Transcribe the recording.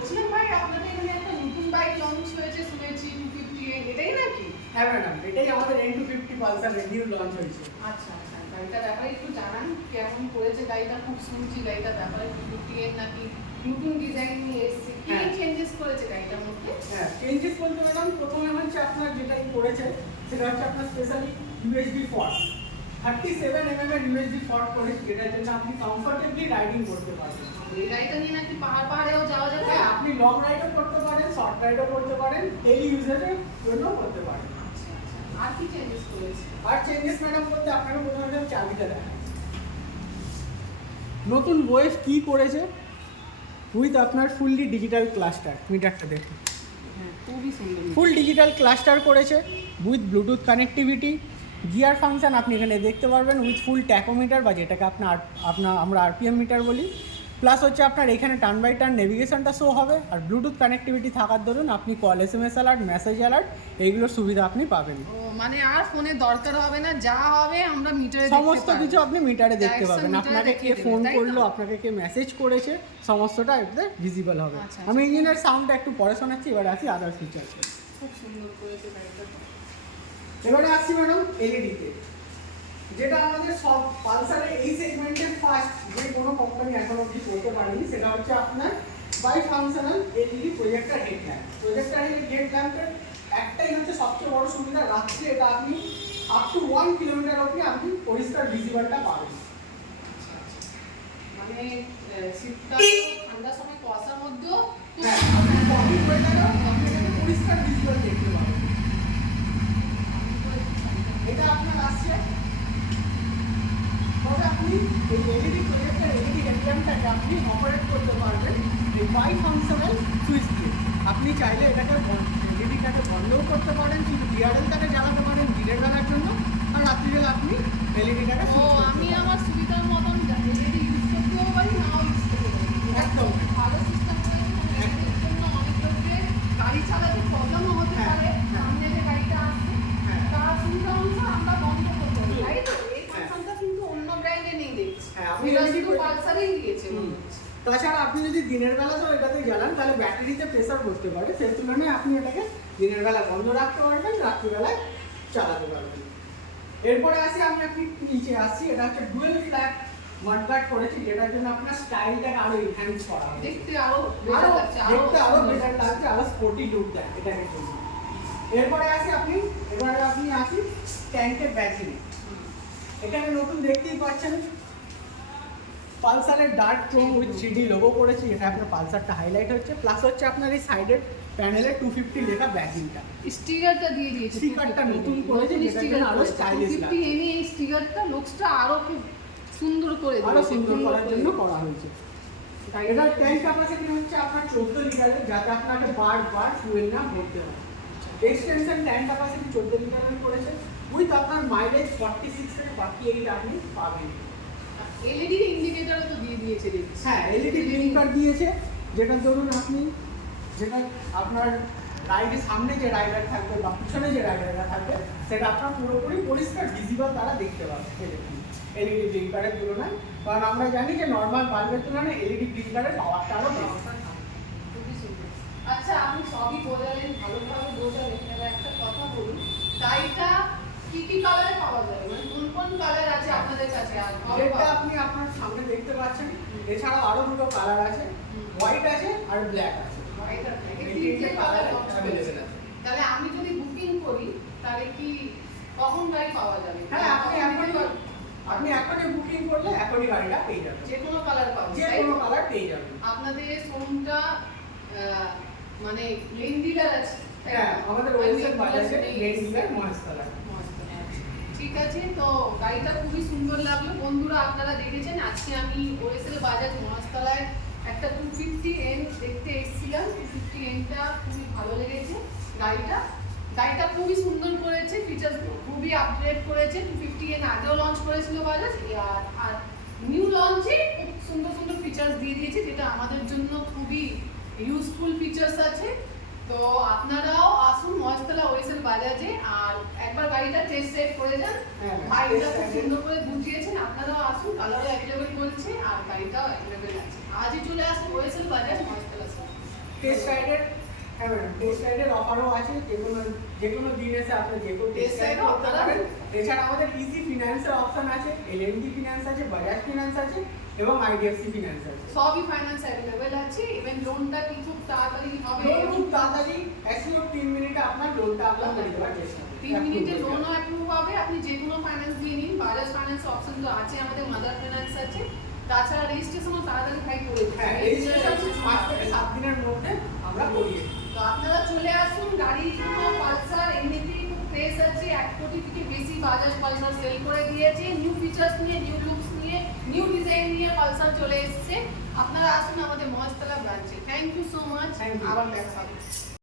বলছিলাম ভাই আপনাদের এখানে একটা নতুন বাইক লঞ্চ হয়েছে শুনেছি 250 এটাই নাকি? হ্যাঁ ম্যাডাম, এটাই আমাদের N250 পালসার নিউ লঞ্চ হয়েছে। আচ্ছা আচ্ছা, গাড়িটার ব্যাপারে একটু জানান কেমন করেছে গাড়িটা। খুব শুনছি গাড়িটার ব্যাপারে 250 নাকি নতুন ডিজাইন নিয়ে এসেছে, কি চেঞ্জেস করেছে গাড়িটার মধ্যে? হ্যাঁ, চেঞ্জেস বলতে ম্যাডাম প্রথমে হচ্ছে আপনার যেটাই করেছে সেটা হচ্ছে আপনার স্পেশালি ইউএসডি ফর্ক 37 এর ইউএসডি ফর্ক করেছে, যেটার জন্য আপনি কমফোর্টেবলি রাইডিং করতে পারবেন। এই গাড়িটা নিয়ে নাকি পাহাড়েও যাওয়া যাবে? হ্যাঁ, আপনি লং রাইডও করতে পারেন, শর্ট রাইডও করতে পারেন, ডেইলি ইউজের জন্য করতে পারেন। আচ্ছা আচ্ছা, আর কি চেঞ্জেস করেছে? আর চেঞ্জেস ম্যাডাম বলতে আপনাকে প্রথমে চাবিটা দেখায়। নতুন ওয়েভ কি করেছে উইথ আপনার ফুললি ডিজিটাল ক্লাস্টার, মিটারটা দেখুন। হ্যাঁ, খুবই সুন্দর। ফুল ডিজিটাল ক্লাস্টার করেছে with Bluetooth connectivity, gear function আপনি এখানে দেখতে পারবেন উইথ ফুল ট্যাকোমিটার বা যেটাকে আমরা আরপিএম মিটার বলি। প্লাস হচ্ছে আপনার এখানে টার্ন বাই টার্ন নেভিগেশনটা শো হবে, আর ব্লুটুথ কানেক্টিভিটি থাকার দরুন আপনি call SMS alert, message alert এইগুলোর সুবিধা আপনি পাবেন। ও মানে আর ফোনের দরকার হবে না, যা হবে আমরা মিটারে সমস্ত কিছু আপনি মিটারে দেখতে পাবেন। আপনাকে কে ফোন করলো, আপনাকে কে মেসেজ করেছে, সমস্তটা এতে ভিজিবল হবে। আমি ইঞ্জিনের সাউন্ডটা একটু পরে শোনাচ্ছি, এবারে আসি আদার ফিচার্স। খুব সুন্দর করেছে গাড়িটা। এবারে আসছি ম্যাডাম এলইডিতে, যেটা আমাদের সব পালসারের এই সেগমেন্টের ফার্স্ট যে কোনো কোম্পানি এখন অবধি করতে পারেনি, সেটা হচ্ছে আপনার bifunctional LED projector headlamp. Projector হেডল্যাম্পের একটাই হচ্ছে সবচেয়ে বড় সুবিধা, রাত্রে এটা আপনি আপ টু 1 কিলোমিটার অবধি আপনি পরিষ্কার ভিজিবলটা পাবেন। মানে শীতকাল ঠান্ডার সময় কুয়াশার মধ্যেও হ্যাঁ, আপনি কমিট হয়ে যাবে, আপনি এটাকে পরিষ্কার ভিজিবল দেখতে পাবেন। এটা আপনার আসছে, তবে আপনি এই এলইডি প্রজেক্টর এলইডি হেডল্যাম্পটাকে আপনি অপারেট করতে পারবেন এই বাই ফাংশনাল সুইচ দিয়ে। আপনি চাইলে এটাকে এলইডিটাকে বন্ধও করতে পারেন, কিন্তু ডিআরএলটাকে জ্বালাতে পারেন দিনের বেলার জন্য, আর রাত্রিবেলা আপনি এলইডিটাকে ও আমি আমার সুবিধার মতন এলইডি ইউজ করতেও পারি, নাও ইউজ করতে পারি। একদম ভালো সিস্টেম করেছে। এর জন্য অনেক লোকের গাড়ি চালাতে প্রবলেমও হতে পারে, সামনে যে গাড়িটা আসছে তার সুবিধা অনুসারে আমরা বন্ধ করতে পারি, তাই তো? এই ফাংশনটা কিন্তু অন্য ব্র্যান্ডে নেই দেখছি। হ্যাঁ, আপনি এটা LED শুধু পালসারেই দিয়েছে। তাছাড়া আপনি যদি দিনের বেলা তো এটাতে জ্বালান তাহলে ব্যাটারিতে প্রেসার করতে পারে, সেই তুলনায় আপনি এটাকে দিনের বেলা বন্ধ রাখতে পারবেন, রাত্রিবেলায় চালাতে পারবেন। এরপরে আসি আমি একটু নিচে আসছি, এটা হচ্ছে ডুয়েল ফ্ল্যাগ মাডগার্ড করেছি, যেটার জন্য আপনার স্টাইলটাকে আরো এনহ্যান্স করা হবে, দেখতে আরো বেটার লাগছে, দেখতে আরো বেটার লাগছে, আরো স্পোর্টি লুক দেয় এটাকে জন্য। এরপরে আপনি আসি ট্যাঙ্কের ব্যাটারি। এখানে নতুন দেখতেই পাচ্ছেন পালসারের dark chrome with 3D logo করেছি, এটা আপনার পালসারটা হাইলাইট হচ্ছে। প্লাস হচ্ছে আপনার এই সাইডের প্যানেলে 250 লেখা ব্যাকিংটা, স্টিকারটা দিয়ে দিয়েছে, স্টিকারটা নতুন করেছে, যেটা জন্য আরো স্টাইলিশ লাগছে। 250 এনে এই স্টিকারটা লুকসটা আরো খুব সুন্দর করে দিয়েছে, আরো সুন্দর করার জন্য করা হয়েছে। এটার ট্যাঙ্ক ক্যাপাসিটি হচ্ছে আপনার 14 লিটারের, যাতে আপনাকে বারবার ফুয়েল না ভরতে হয়। এক্সটেনশন ট্যাঙ্ক ক্যাপাসিটি 14 লিটারের করেছে উইথ আপনার মাইলেজ 46 থেকে 48 আপনি পাবেন। এলইডি ইন্ডিকেটরও তো দিয়ে দিয়েছে দেখছি। হ্যাঁ, এলইডি ব্লিঙ্কার দিয়েছে, যেটা ধরুন আপনি যেটা আপনার রাইডের সামনে যে রাইডার থাকবে বা পিছনে যে রাইডাররা থাকবে সেটা আপনার পুরোপুরি পরিষ্কার ভিজিবল তারা দেখতে পাবে এলইডি ব্লিঙ্কারের তুলনায়। কারণ আমরা জানি যে নর্মাল বাল্বের তুলনায় এলইডি ব্লিঙ্কারের পাওয়ারটা আরও বেশি। খুবই সুন্দর। আচ্ছা, আপনি সবই বোঝালেন, ভালোভাবে বোঝালেন, এবার একটা কথা বলুন, গাড়িটা কি কি কালারে পাওয়া যায়, মানে কোন কোন কালার আছে আপনাদের কাছে? আর এটা আপনি আপনার সামনে দেখতে পাচ্ছেন, এছাড়াও আরো দুটো কালার আছে, হোয়াইট আছে আর ব্ল্যাক আছে। হোয়াইট আর ব্ল্যাক, এই তিনটে তিনটে কালার কালার অ্যাভেলেবল available আছে। তাহলে আমি যদি বুকিং করি তাহলে কি কখন গাড়ি পাওয়া যাবে? হ্যাঁ, আপনি এখনই বুকিং করলে এখনই গাড়িটা পেয়ে যাবেন, যে কোনো কালার পাবেন, যে কোনো কালার পেয়ে যাবেন। আপনাদের শোরুমটা মানে লেন ডিলার আছে? হ্যাঁ, আমাদের ওয়েবসাইট বাজারে লেন ডিলার মহেশতলা। ঠিক আছে, তো গাড়িটা খুবই সুন্দর লাগলো বন্ধুরা। আপনারা দেখেছেন আজকে আমি ওএসএল বাজাজ মহেশতলায় একটা 250N দেখতে এসেছিলাম। 250Nটা খুবই ভালো লেগেছে। গাড়িটা খুবই সুন্দর করেছে, ফিচার্স খুবই আপগ্রেড করেছে। 250N আগেও লঞ্চ করেছিল বাজাজ, আর নিউ লঞ্চে খুব সুন্দর সুন্দর ফিচার্স দিয়ে দিয়েছে, যেটা আমাদের জন্য খুবই ইউজফুল ফিচার্স আছে। তো আপনারাও আসুন মহেশতলা ওএসএল বাজাজে, আর একবার গাড়িটা টেস্ট ড্রাইভ করে যান। গাড়িটা খুব সুন্দর করে বুঝিয়েছেন, আপনারাও আসুন, কালারও অ্যাভেলেবেল করেছে আর গাড়িটাও অ্যাভেলেবেল আছে। আজই চলে আসুন ওএসএল বাজাজ মহেশতলা। টেস্ট রাইডের, হ্যাঁ ম্যাডাম, টেস্ট রাইডের অফারও আছে, যে কোনো দিন এসে আপনি যে কোনো Test টেস্ট রাইড ride-ও করতে আপনারা- পারেন। এছাড়া আমাদের ইজি ফিনান্সের অপশন আছে, এলএনডি ফিনান্স আছে, বাজাজ ফিনান্স আছে এবং আইডিএফসি ফিনান্স আছে। সবই ফাইন্যান্স অ্যাভেলেবেল আছে। ইভেন লোনটা কি খুব তাড়াতাড়ি হবে, লোন খুব তাড়াতাড়ি, অ্যাকচুয়ালি 3 মিনিটে আপনার লোনটা আপনার করে দেওয়ার চেষ্টা করবেন। 3 মিনিটে লোনও অ্যাপ্রুভ হবে। আপনি যে কোনো ফাইন্যান্স দিয়ে নিন, বাজাজ ফাইন্যান্স অপশন তো আছে, আমাদের মাদার ফাইন্যান্স আছে। তাছাড়া রেজিস্ট্রেশনও তাড়াতাড়ি ভাই করে দিচ্ছি। হ্যাঁ, রেজিস্ট্রেশন 5 থেকে 7 দিনের মধ্যে আমরা করিয়ে দিই। তো আপনারা চলে আসুন, গাড়ির জন্য পালসার এমনিতেই খুব ক্রেজ আছে, 1 কোটি থেকে বেশি বাজাজ পালসার সেল করে দিয়েছে। নিউ ফিচার্স নিয়ে, নিউ লুকস নিয়ে, নিউ ডিজাইন নিয়ে পালসার চলে এসেছে। আপনারা আসুন আমাদের মহেশতলা ব্রাঞ্চে। Thank you so much. Thank you. আবার দেখা হবে।